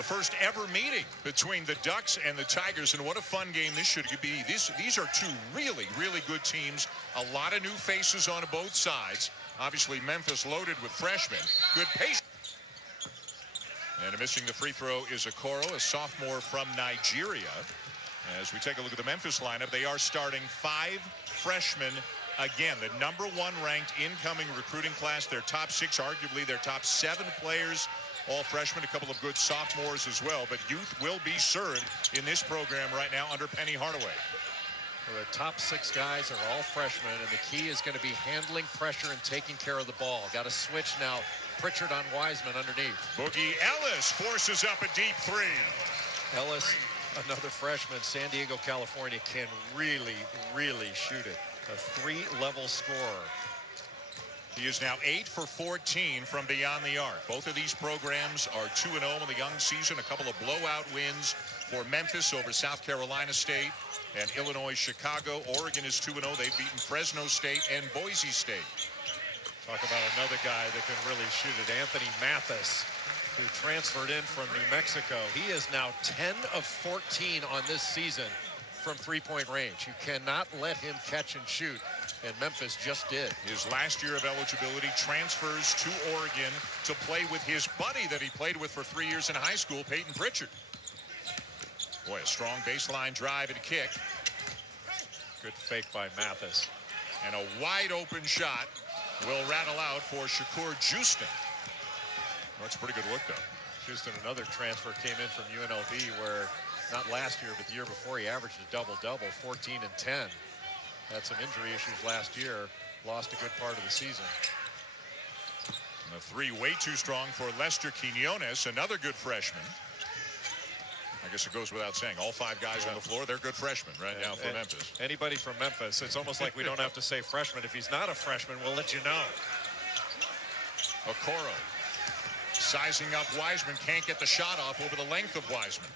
the first ever meeting between the Ducks and the Tigers, and what a fun game this should be. These are two really, really good teams. A lot of new faces on both sides. Obviously, Memphis loaded with freshmen. Good pace. And missing the free throw is Okoro, a sophomore from Nigeria. As we take a look at the Memphis lineup, they are starting 5 freshmen. Again, the #1 ranked incoming recruiting class. Their top 6, arguably their top 7 players, all freshmen, a couple of good sophomores as well. But youth will be served in this program right now under Penny Hardaway. Well, the top 6 guys are all freshmen, and the key is going to be handling pressure and taking care of the ball. Got to switch now. Pritchard on Wiseman underneath. Boogie Ellis forces up a deep 3. Ellis, another freshman, San Diego, California, can really, really shoot it. A 3-level scorer. He is now 8 for 14 from beyond the arc. Both of these programs are 2-0 in the young season. A couple of blowout wins for Memphis over South Carolina State and Illinois, Chicago. Oregon is 2-0. They've beaten Fresno State and Boise State. Talk about another guy that can really shoot it. Anthony Mathis, who transferred in from New Mexico. He is now 10 of 14 on this season from three-point range. You cannot let him catch and shoot, and Memphis just did. His last year of eligibility, transfers to Oregon to play with his buddy that he played with for 3 years in high school, Peyton Pritchard. Boy, a strong baseline drive and kick. Good fake by Mathis. And a wide open shot will rattle out for Shakur Houston. That's a pretty good look, though. Houston, another transfer, came in from UNLV, where not last year, but the year before, he averaged a double-double, 14 and 10. Had some injury issues last year, lost a good part of the season. And the 3 way too strong for Lester Quinones, another good freshman. I guess it goes without saying, all 5 guys on the floor, they're good freshmen right now for Memphis. Anybody from Memphis, it's almost like we don't have to say freshman. If he's not a freshman, we'll let you know. Okoro sizing up Wiseman, can't get the shot off over the length of Wiseman.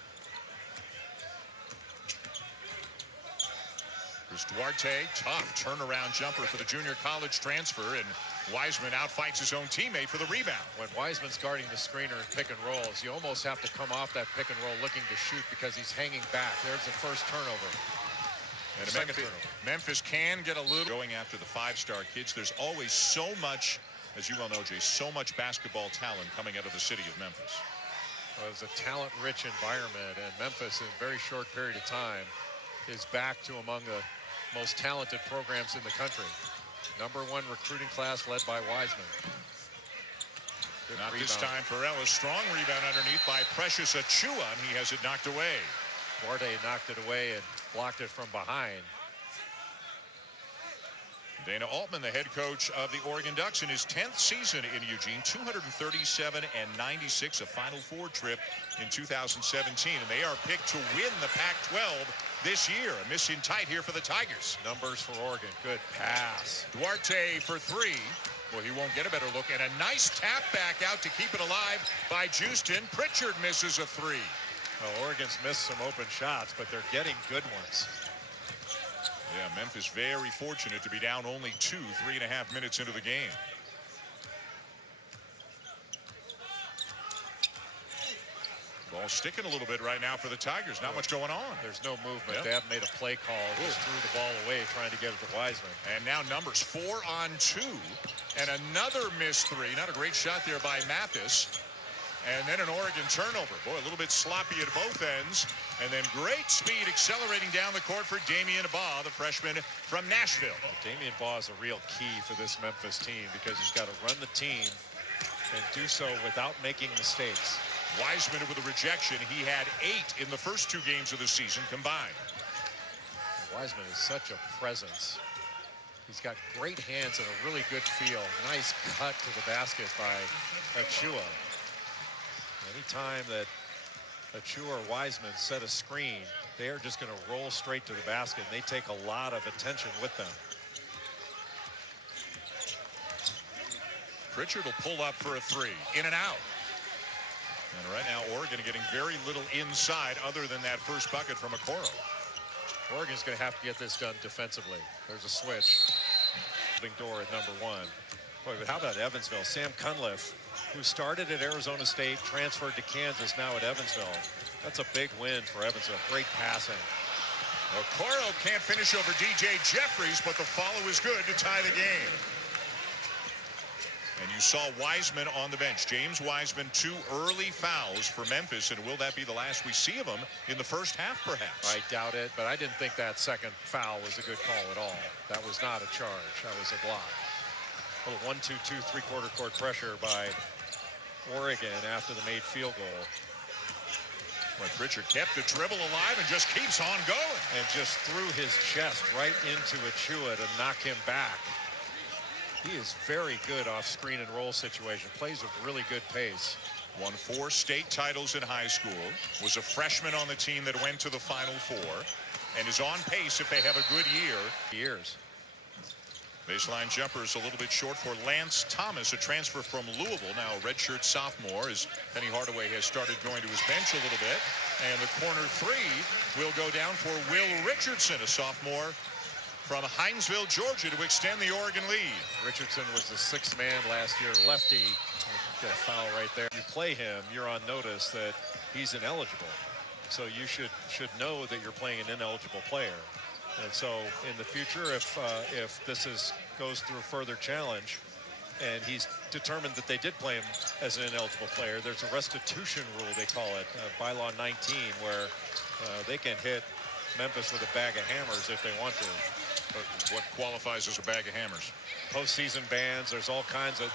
Chris Duarte, tough turnaround jumper for the junior college transfer, and Wiseman outfights his own teammate for the rebound. When Wiseman's guarding the screener in pick and rolls, you almost have to come off that pick and roll looking to shoot because he's hanging back. There's the first turnover. And Memphis can get a little going after the 5-star kids. There's always so much, as you well know, Jay, so much basketball talent coming out of the city of Memphis. Well, it's a talent-rich environment, and Memphis, in a very short period of time, is back to among the most talented programs in the country. #1 recruiting class led by Wiseman. Good Not rebound. this time for Ellis. Strong rebound underneath by Precious Achua, and he has it knocked away. Duarte knocked it away and blocked it from behind. Dana Altman, the head coach of the Oregon Ducks, in his 10th season in Eugene, 237 and 96, a Final Four trip in 2017, and they are picked to win the Pac-12 this year. A miss in tight here for the Tigers. Numbers for Oregon. Good pass. Duarte for 3. Well, he won't get a better look, and a nice tap back out to keep it alive by Houston. Pritchard misses a 3. Well, Oregon's missed some open shots, but they're getting good ones. Yeah, Memphis very fortunate to be down only 3.5 minutes into the game. Ball sticking a little bit right now for the Tigers. Not much going on. There's no movement. Yep. They haven't made a play call. Just threw the ball away trying to get it to Wiseman. And now numbers 4 on 2. And another missed 3. Not a great shot there by Mathis. And then an Oregon turnover. Boy, a little bit sloppy at both ends. And then great speed accelerating down the court for Damian Baugh, the freshman from Nashville. Damian Baugh is a real key for this Memphis team because he's got to run the team and do so without making mistakes. Wiseman with a rejection. He had 8 in the first 2 games of the season combined. Wiseman is such a presence. He's got great hands and a really good feel. Nice cut to the basket by Achua. Anytime that Achua or Wiseman set a screen, they are just going to roll straight to the basket, and they take a lot of attention with them. Pritchard will pull up for a 3. In and out. And right now, Oregon getting very little inside other than that first bucket from Okoro. Oregon's going to have to get this done defensively. There's a switch. Door at #1. Boy, but how about Evansville? Sam Cunliffe who started at Arizona State, transferred to Kansas, now at Evansville. That's a big win for Evansville. Great passing. Okoro can't finish over DJ Jeffries, but the follow is good to tie the game. And you saw Wiseman on the bench. James Wiseman, 2 early fouls for Memphis, and will that be the last we see of him in the first half, perhaps? I doubt it, but I didn't think that second foul was a good call at all. That was not a charge. That was a block. A little 1-2-2 three-quarter court pressure by Oregon after the made field goal. But Pritchard kept the dribble alive and just keeps on going. And just threw his chest right into Achua to knock him back. He is very good off screen and roll situation. Plays with really good pace. Won 4 state titles in high school. Was a freshman on the team that went to the Final Four. And is on pace if they have a good year. Baseline jumper is a little bit short for Lance Thomas, a transfer from Louisville. Now a redshirt sophomore as Penny Hardaway has started going to his bench a little bit. And the corner 3 will go down for Will Richardson, a sophomore from Hinesville, Georgia, to extend the Oregon lead. Richardson was the 6th man last year, lefty. Get a foul right there. You play him, you're on notice that he's ineligible. So you should know that you're playing an ineligible player. And so in the future, if this goes through a further challenge, and he's determined that they did play him as an ineligible player, there's a restitution rule, they call it, bylaw 19, where they can hit Memphis with a bag of hammers if they want to. But what qualifies as a bag of hammers? Postseason bans. There's all kinds of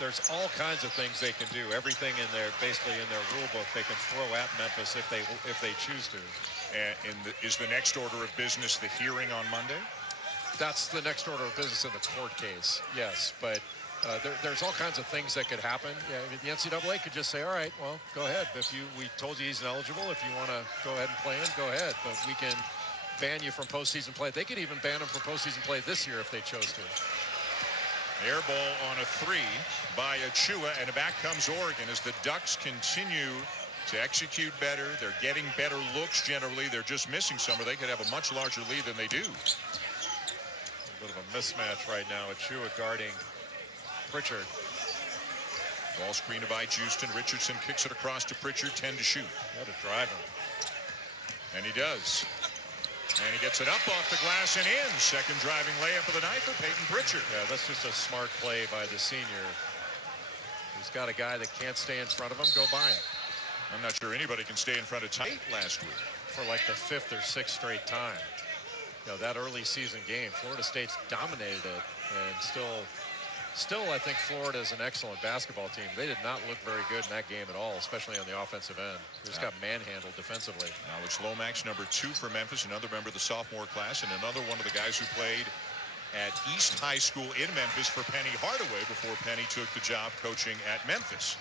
things they can do. Everything in their basically in their rule book they can throw at Memphis if they choose to. And is the next order of business the hearing on Monday? That's the next order of business in the court case. Yes, but there's all kinds of things that could happen. Yeah, the NCAA could just say, all right, well, go ahead. We told you he's ineligible. If you want to go ahead and play him, go ahead. But we can ban you from postseason play. They could even ban him from postseason play this year if they chose to. Air ball on a 3 by Achua, and back comes Oregon as the Ducks continue to execute better. They're getting better looks generally. They're just missing some, or they could have a much larger lead than they do. A bit of a mismatch right now. Achua guarding Pritchard. Ball screened by Houston. Richardson kicks it across to Pritchard, 10 to shoot. Got to drive him. And he does. And he gets it up off the glass and in. Second driving layup of the night for Peyton Pritchard. Yeah, that's just a smart play by the senior. He's got a guy that can't stay in front of him. Go by him. I'm not sure anybody can stay in front of Tate last week. For like the 5th or 6th straight time. You know, that early season game, Florida State's dominated it. And still, I think Florida is an excellent basketball team. They did not look very good in that game at all, especially on the offensive end. They just got manhandled defensively. Alex Lomax, number 2 for Memphis, another member of the sophomore class, and another one of the guys who played at East High School in Memphis for Penny Hardaway before Penny took the job coaching at Memphis.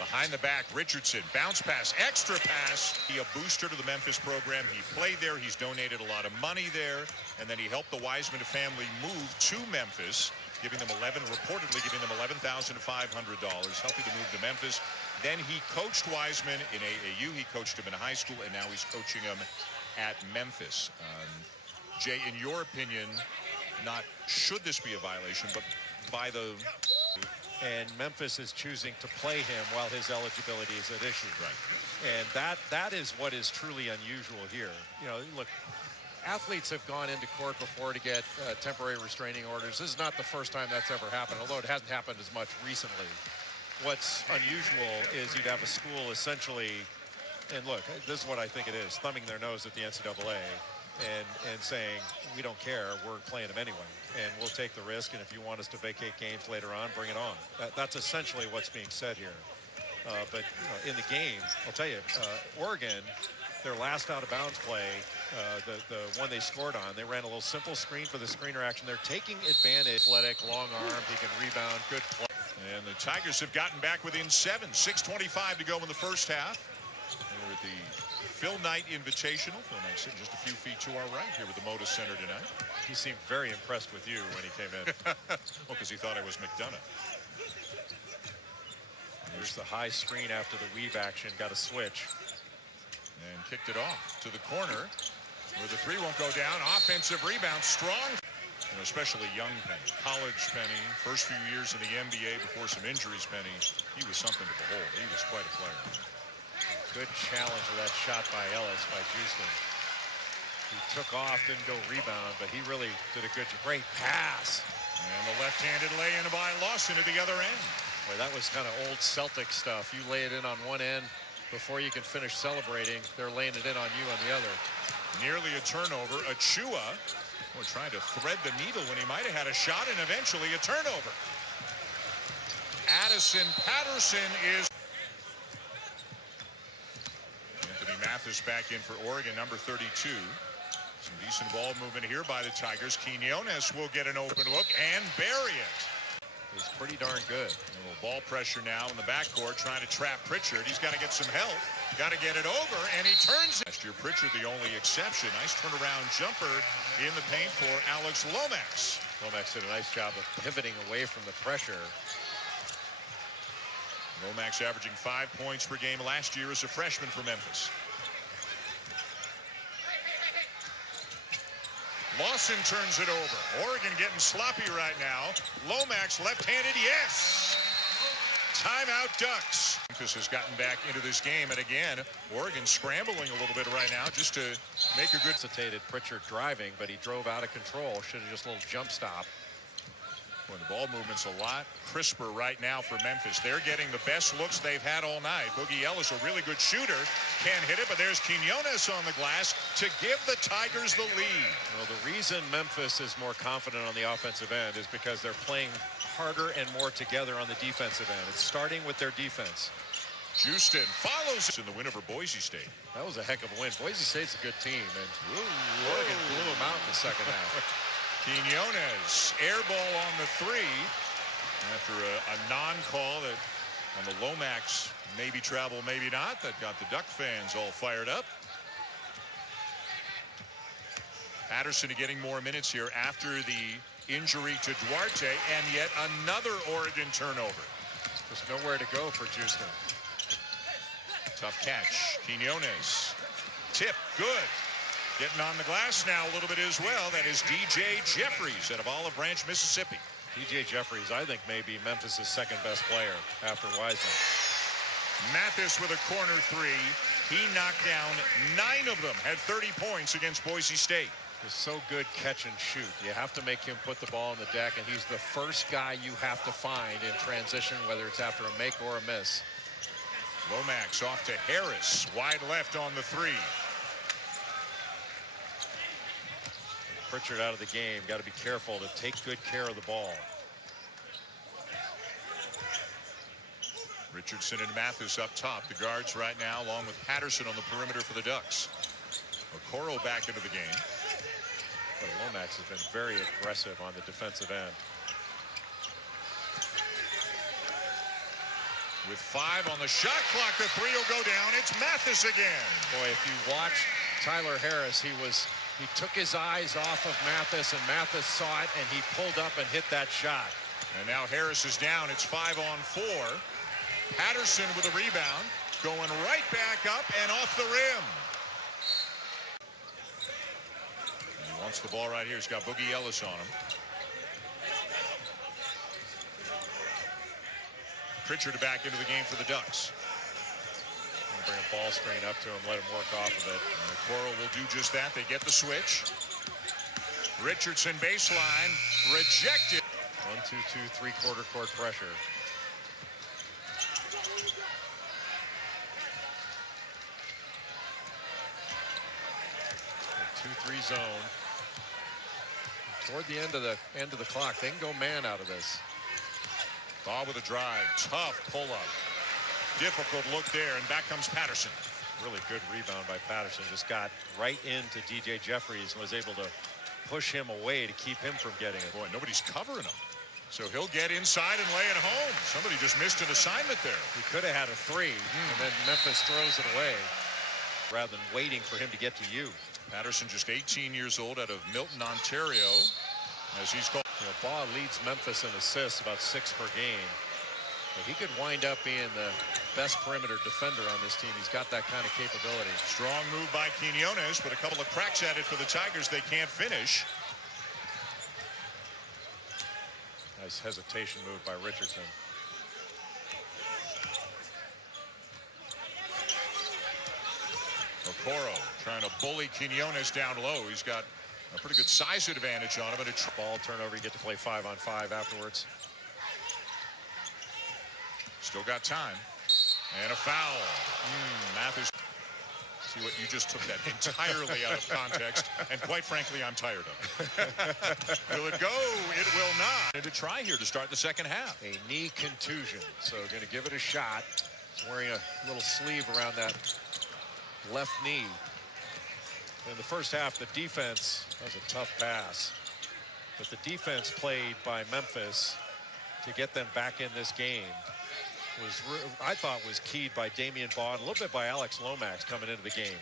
Behind the back, Richardson, bounce pass, extra pass. He a booster to the Memphis program. He played there. He's donated a lot of money there. And then he helped the Wiseman family move to Memphis, reportedly giving them $11,500, helping to move to Memphis. Then he coached Wiseman in AAU. He coached him in high school, and now he's coaching him at Memphis. Jay, in your opinion, not should this be a violation, but by the... And Memphis is choosing to play him while his eligibility is at issue. Right. And that is what is truly unusual here. You know, look, athletes have gone into court before to get temporary restraining orders. This is not the first time that's ever happened, although it hasn't happened as much recently. What's unusual is you'd have a school essentially, and look, this is what I think it is, thumbing their nose at the NCAA and saying, we don't care, we're playing them anyway. And we'll take the risk, and if you want us to vacate games later on, bring it on. That's essentially what's being said here. But you know, in the game, I'll tell you, Oregon, their last out-of-bounds play, the one they scored on, they ran a little simple screen for the screener action. They're taking advantage. Athletic, long-armed, he can rebound, good play. And the Tigers have gotten back within 7. 6:25 to go in the first half. We're at the Phil Knight Invitational. Phil Knight sitting just a few feet to our right here with the Moda Center tonight. He seemed very impressed with you when he came in. Well, because he thought I was McDonough. There's the high screen after the weave action. Got a switch. And kicked it off to the corner where the 3 won't go down. Offensive rebound, strong. especially young Penny, college Penny, first few years in the NBA before some injuries. Penny, he was something to behold. He was quite a player. Good challenge of that shot by Ellis, by Houston. He took off, didn't go rebound, but he really did a great pass. And the left-handed lay-in by Lawson at the other end. Boy, that was kind of old Celtic stuff. You lay it in on one end before you can finish celebrating. They're laying it in on you on the other. Nearly a turnover. Achua, trying to thread the needle when he might have had a shot, and eventually a turnover. Addison Patterson is... Anthony Mathis back in for Oregon, number 32. Some decent ball movement here by the Tigers. Quinones will get an open look and bury it. It's pretty darn good. A little ball pressure now in the backcourt, trying to trap Pritchard. He's got to get some help. Got to get it over, and he turns it. Last year, Pritchard the only exception. Nice turnaround jumper in the paint for Alex Lomax. Lomax did a nice job of pivoting away from the pressure. Lomax averaging 5 points per game last year as a freshman for Memphis. Lawson turns it over. Oregon getting sloppy right now. Lomax left-handed, yes! Timeout Ducks. Memphis has gotten back into this game, and again, Oregon scrambling a little bit right now just to make a good... Hesitated Pritchard driving, but he drove out of control. Should have just a little jump stop. When the ball movement's a lot crisper right now for Memphis. They're getting the best looks they've had all night. Boogie Ellis, a really good shooter, can't hit it, but there's Quinones on the glass to give the Tigers the lead. Well, the reason Memphis is more confident on the offensive end is because they're playing harder and more together on the defensive end. It's starting with their defense. Houston follows in the win over Boise State. That was a heck of a win. Boise State's a good team, and Oregon blew them out in the second half. Quinones, air ball on the three after a non-call that on the Lomax, maybe travel, maybe not. That got the Duck fans all fired up. Patterson getting more minutes here after the injury to Duarte, and yet another Oregon turnover. There's nowhere to go for Houston. Tough catch. Quinones. Tip, good. Getting on the glass now a little bit as well. That is DJ Jeffries out of Olive Branch, Mississippi. DJ Jeffries, I think, may be Memphis' second best player after Wiseman. Mathis with a corner three. He knocked down 9 of them, had 30 points against Boise State. He's so good catch and shoot. You have to make him put the ball on the deck, and he's the first guy you have to find in transition, whether it's after a make or a miss. Lomax off to Harris, wide left on the three. Pritchard out of the game. Got to be careful to take good care of the ball. Richardson and Mathis up top. The guards right now, along with Patterson on the perimeter for the Ducks. Okoro back into the game. But Lomax has been very aggressive on the defensive end. With 5 on the shot clock, the three will go down. It's Mathis again. Boy, if you watch Tyler Harris, he took his eyes off of Mathis, and Mathis saw it, and he pulled up and hit that shot. And now Harris is down. It's 5 on 4. Patterson with a rebound, going right back up and off the rim. And he wants the ball right here. He's got Boogie Ellis on him. Pritchard back into the game for the Ducks. Bring a ball screen up to him, let him work off of it. And Okoro will do just that. They get the switch. Richardson baseline, rejected. 1-2-2, three-quarter court pressure. 2-3 zone. Toward the end of the clock, they can go man out of this. Ball with a drive, tough pull-up. Difficult look there, and back comes Patterson. Really good rebound by Patterson. Just got right into DJ Jeffries and was able to push him away to keep him from getting it. Boy, nobody's covering him. So he'll get inside and lay it home. Somebody just missed an assignment there. He could have had a three, and then Memphis throws it away rather than waiting for him to get to you. Patterson, just 18 years old, out of Milton, Ontario, as he's called. You know, Baugh leads Memphis in assists, about 6 per game. But he could wind up being the best perimeter defender on this team. He's got that kind of capability. Strong move by Quinones, but a couple of cracks at it for the Tigers. They can't finish. Nice hesitation move by Richardson. Okoro trying to bully Quinones down low. He's got a pretty good size advantage on him. And a Ball turnover, you get to play 5-on-5 afterwards. Still got time. And a foul. Mathis. See what you just took that entirely out of context. And quite frankly, I'm tired of it. Will it go? It will not. And to try here to start the second half. A knee contusion. So going to give it a shot. He's wearing a little sleeve around that left knee. In the first half, the defense, that was a tough pass. But the defense played by Memphis to get them back in this game was, I thought, was keyed by Damian Baugh and a little bit by Alex Lomax coming into the game.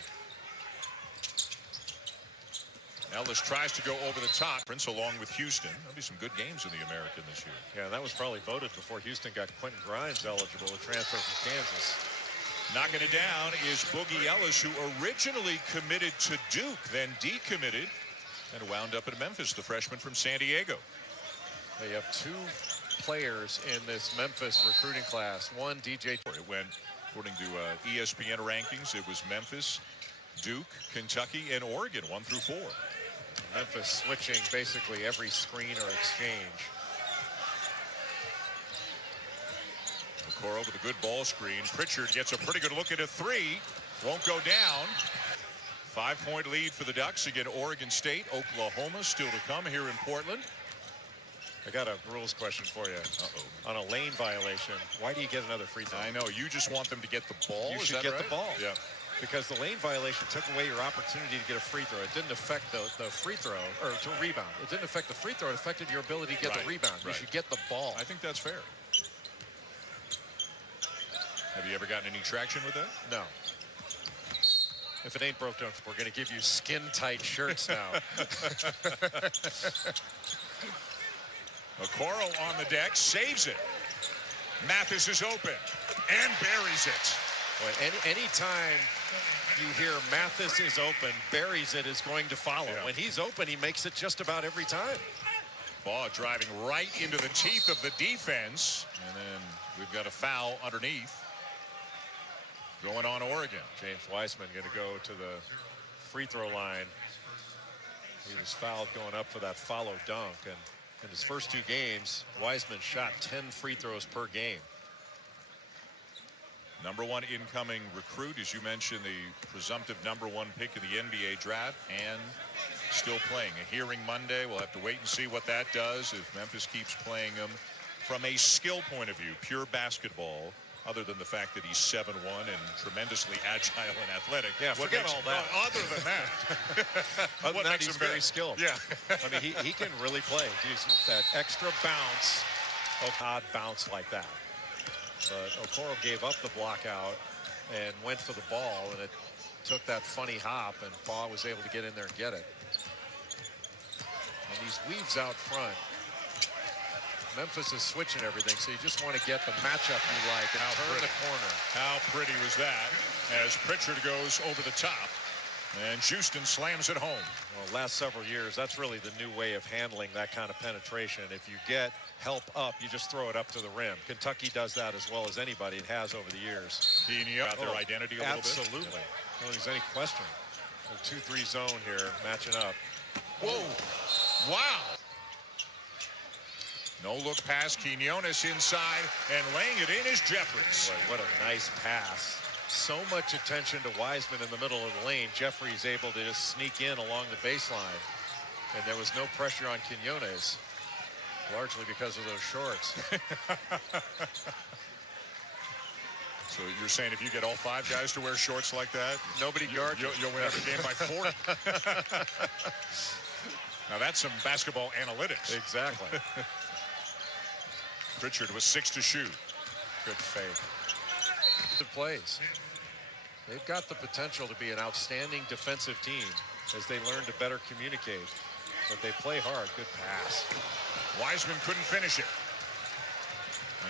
Ellis tries to go over the top. Prince along with Houston. There'll be some good games in the American this year. Yeah, that was probably voted before Houston got Quentin Grimes eligible to transfer from Kansas. Knocking it down is Boogie Ellis, who originally committed to Duke, then decommitted, and wound up at Memphis, the freshman from San Diego. They have two players in this Memphis recruiting class. One, DJ. It went, according to ESPN rankings, it was Memphis, Duke, Kentucky, and Oregon, 1 through 4. Memphis switching basically every screen or exchange. Okoro with a good ball screen. Pritchard gets a pretty good look at a three. Won't go down. 5-point lead for the Ducks against Oregon State. Oklahoma still to come here in Portland. I got a rules question for you. On a lane violation, why do you get another free throw? I know, you just want them to get the ball. You should get the ball. Yeah. Because the lane violation took away your opportunity to get a free throw. It didn't affect the free throw, or to rebound. It didn't affect the free throw. It affected your ability to get the rebound. You should get the ball. I think that's fair. Have you ever gotten any traction with that? No. If it ain't broke, don't. We're going to give you skin-tight shirts now. Okoro on the deck, saves it. Mathis is open and buries it. Boy, anytime you hear Mathis is open, buries it is going to follow. Yeah. When he's open, he makes it just about every time. Baugh driving right into the teeth of the defense. And then we've got a foul underneath. Going on Oregon. James Wiseman going to go to the free throw line. He was fouled going up for that follow dunk. And in his first 2 games, Wiseman shot 10 free throws per game. Number 1 incoming recruit, as you mentioned, the presumptive number 1 pick in the NBA draft, and still playing. A hearing Monday. We'll have to wait and see what that does if Memphis keeps playing him from a skill point of view, pure basketball. Other than the fact that he's 7'1" and tremendously agile and athletic. Yeah, forget all that. Other than that. Other than that, he's very skilled. Yeah. I mean, he can really play. He's that extra bounce, odd bounce like that. But Okoro gave up the block out and went for the ball, and it took that funny hop, and Baugh was able to get in there and get it. And these weaves out front. Memphis is switching everything, so you just want to get the matchup you like and turn the corner. How pretty was that as Pritchard goes over the top and Houston slams it home. Well, last several years, that's really the new way of handling that kind of penetration. If you get help up, you just throw it up to the rim. Kentucky does that as well as anybody. It has over the years. Got their identity a little bit. Absolutely. I don't think there's any question. A 2-3 zone here matching up. Whoa. Wow. No look pass. Quinones inside, and laying it in is Jeffries. Boy, what a nice pass. So much attention to Wiseman in the middle of the lane. Jeffries able to just sneak in along the baseline. And there was no pressure on Quinones, largely because of those shorts. So you're saying if you get all 5 guys to wear shorts like that, nobody guards you. You'll win every game by 40. Now that's some basketball analytics. Exactly. Pritchard with 6 to shoot. Good fake. Good plays. They've got the potential to be an outstanding defensive team as they learn to better communicate. But they play hard. Good pass. Wiseman couldn't finish it.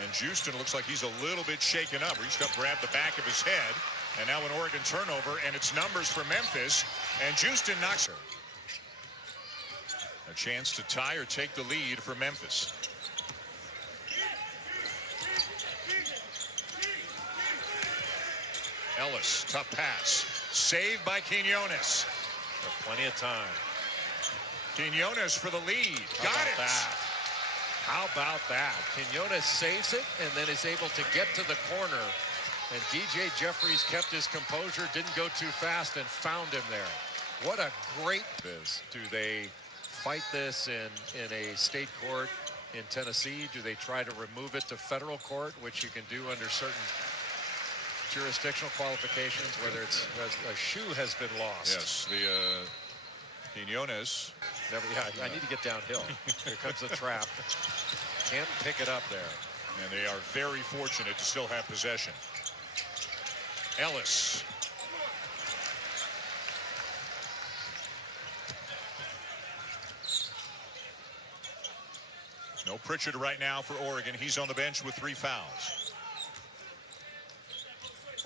And Houston looks like he's a little bit shaken up. Reached up, grabbed the back of his head. And now an Oregon turnover, and it's numbers for Memphis. And Houston knocks her. A chance to tie or take the lead for Memphis. Ellis, tough pass. Saved by Quinones. Plenty of time. Quinones for the lead. Got it. How about that? Quinones saves it and then is able to get to the corner. And DJ Jeffries kept his composure, didn't go too fast, and found him there. What a great is. Do they fight this in a state court in Tennessee? Do they try to remove it to federal court, which you can do under certain jurisdictional qualifications, whether it's a shoe has been lost? Yes, the Quinones. I need to get downhill. Here comes the trap. Can't pick it up there. And they are very fortunate to still have possession. Ellis. No Pritchard right now for Oregon. He's on the bench with 3 fouls.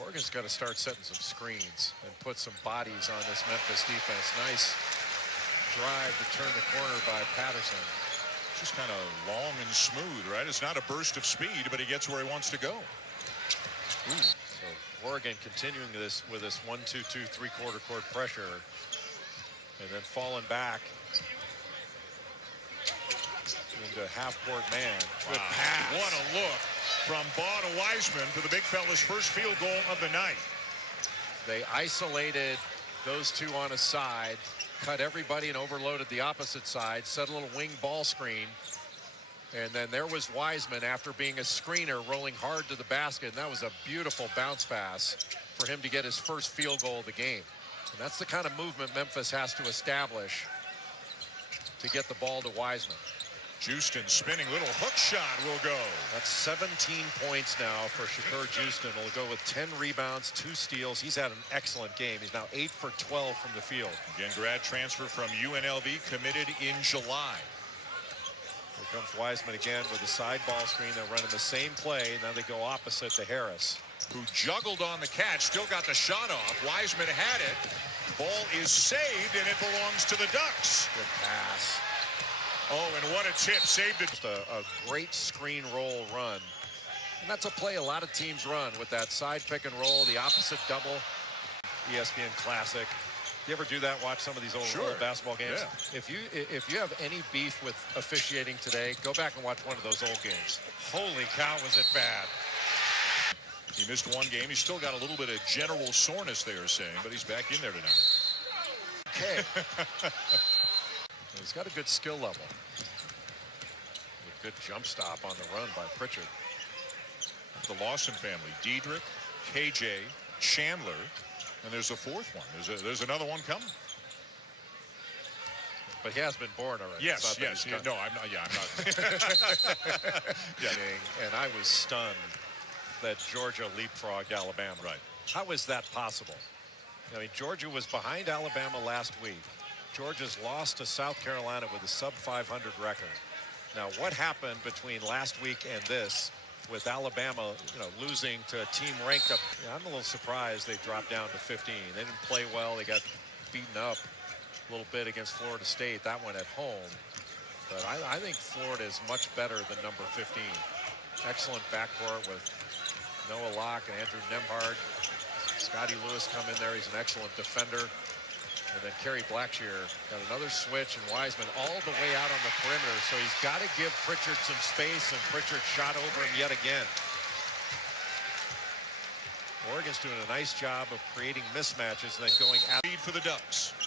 Oregon's got to start setting some screens and put some bodies on this Memphis defense. Nice drive to turn the corner by Patterson. Just kind of long and smooth, right? It's not a burst of speed, but he gets where he wants to go. Ooh. So Oregon continuing this with this 1-2-2 3/4 court pressure, and then falling back into half-court man. Good pass. What a look from Baugh to Wiseman for the big fella's first field goal of the night. They isolated those two on a side, cut everybody and overloaded the opposite side, set a little wing ball screen, and then there was Wiseman after being a screener rolling hard to the basket, and that was a beautiful bounce pass for him to get his first field goal of the game. And that's the kind of movement Memphis has to establish to get the ball to Wiseman. Houston spinning, little hook shot will go. That's 17 points now for Shakur Houston. He'll go with 10 rebounds, 2 steals. He's had an excellent game. He's now 8 for 12 from the field. Again, grad transfer from UNLV, committed in July. Here comes Wiseman again with a side ball screen. They're running the same play. Now they go opposite to Harris, who juggled on the catch, still got the shot off. Wiseman had it. Ball is saved, and it belongs to the Ducks. Good pass. Oh, and what a tip. Saved it. Just a great screen roll run. And that's a play a lot of teams run with that side pick and roll, the opposite double. ESPN Classic. You ever do that? Watch some of these old basketball games? Yeah. If you have any beef with officiating today, go back and watch one of those old games. Holy cow, was it bad. He missed one game. He's still got a little bit of general soreness, they are saying, but he's back in there tonight. Okay. He's got a good skill level. A good jump stop on the run by Pritchard. The Lawson family, Diedrich, KJ, Chandler, and there's a fourth one. There's another one coming. But he has been born already. Yes, yes. No, I'm not. Yeah, I'm not. Yeah. And I was stunned that Georgia leapfrogged Alabama. Right. How is that possible? I mean, Georgia was behind Alabama last week. Georgia's lost to South Carolina with a sub-500 record. Now, what happened between last week and this with Alabama, losing to a team ranked up? I'm a little surprised they dropped down to 15. They didn't play well. They got beaten up a little bit against Florida State. That one at home. But I think Florida is much better than number 15. Excellent backcourt with Noah Locke and Andrew Nembhard. Scotty Lewis come in there. He's an excellent defender. And then Kerry Blackshear got another switch, and Wiseman all the way out on the perimeter. So he's got to give Pritchard some space, and Pritchard shot over him yet again. Oregon's doing a nice job of creating mismatches and then going out. Lead for the Ducks.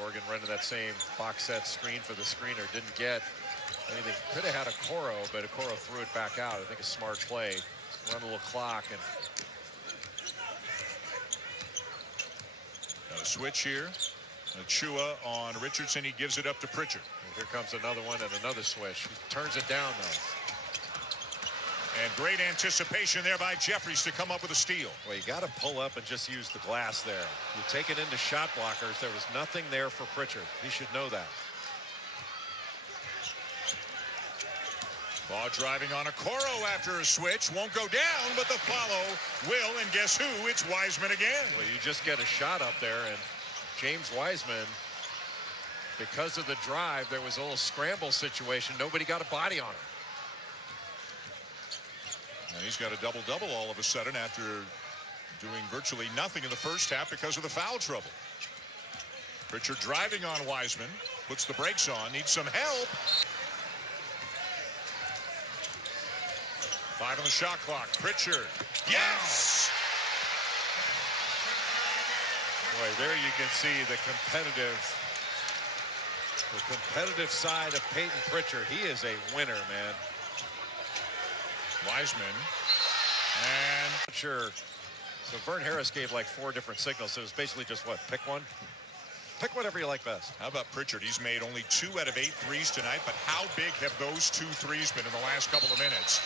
Oregon running that same box set screen for the screener. Didn't get anything. Could have had a Okoro, but Okoro threw it back out. I think a smart play. Run a little clock. And a switch here. Chua on Richardson. He gives it up to Pritchard. And here comes another one and another switch. He turns it down, though. And great anticipation there by Jeffries to come up with a steal. Well, you got to pull up and just use the glass there. You take it into shot blockers. There was nothing there for Pritchard. He should know that. Ball driving on Okoro after a switch. Won't go down, but the follow will. And guess who? It's Wiseman again. Well, you just get a shot up there, and James Wiseman, because of the drive, there was a little scramble situation. Nobody got a body on him. And he's got a double-double all of a sudden after doing virtually nothing in the first half because of the foul trouble. Pritchard driving on Wiseman, puts the brakes on, needs some help. 5 on the shot clock. Pritchard, yes! Boy, there you can see the competitive side of Peyton Pritchard. He is a winner, man. Wiseman, and Not sure. So Vern Harris gave like 4 different signals. So it was basically just what? Pick one? Pick whatever you like best. how about Pritchard? He's made only 2 out of 8 threes tonight, but how big have those 2 threes been in the last couple of minutes?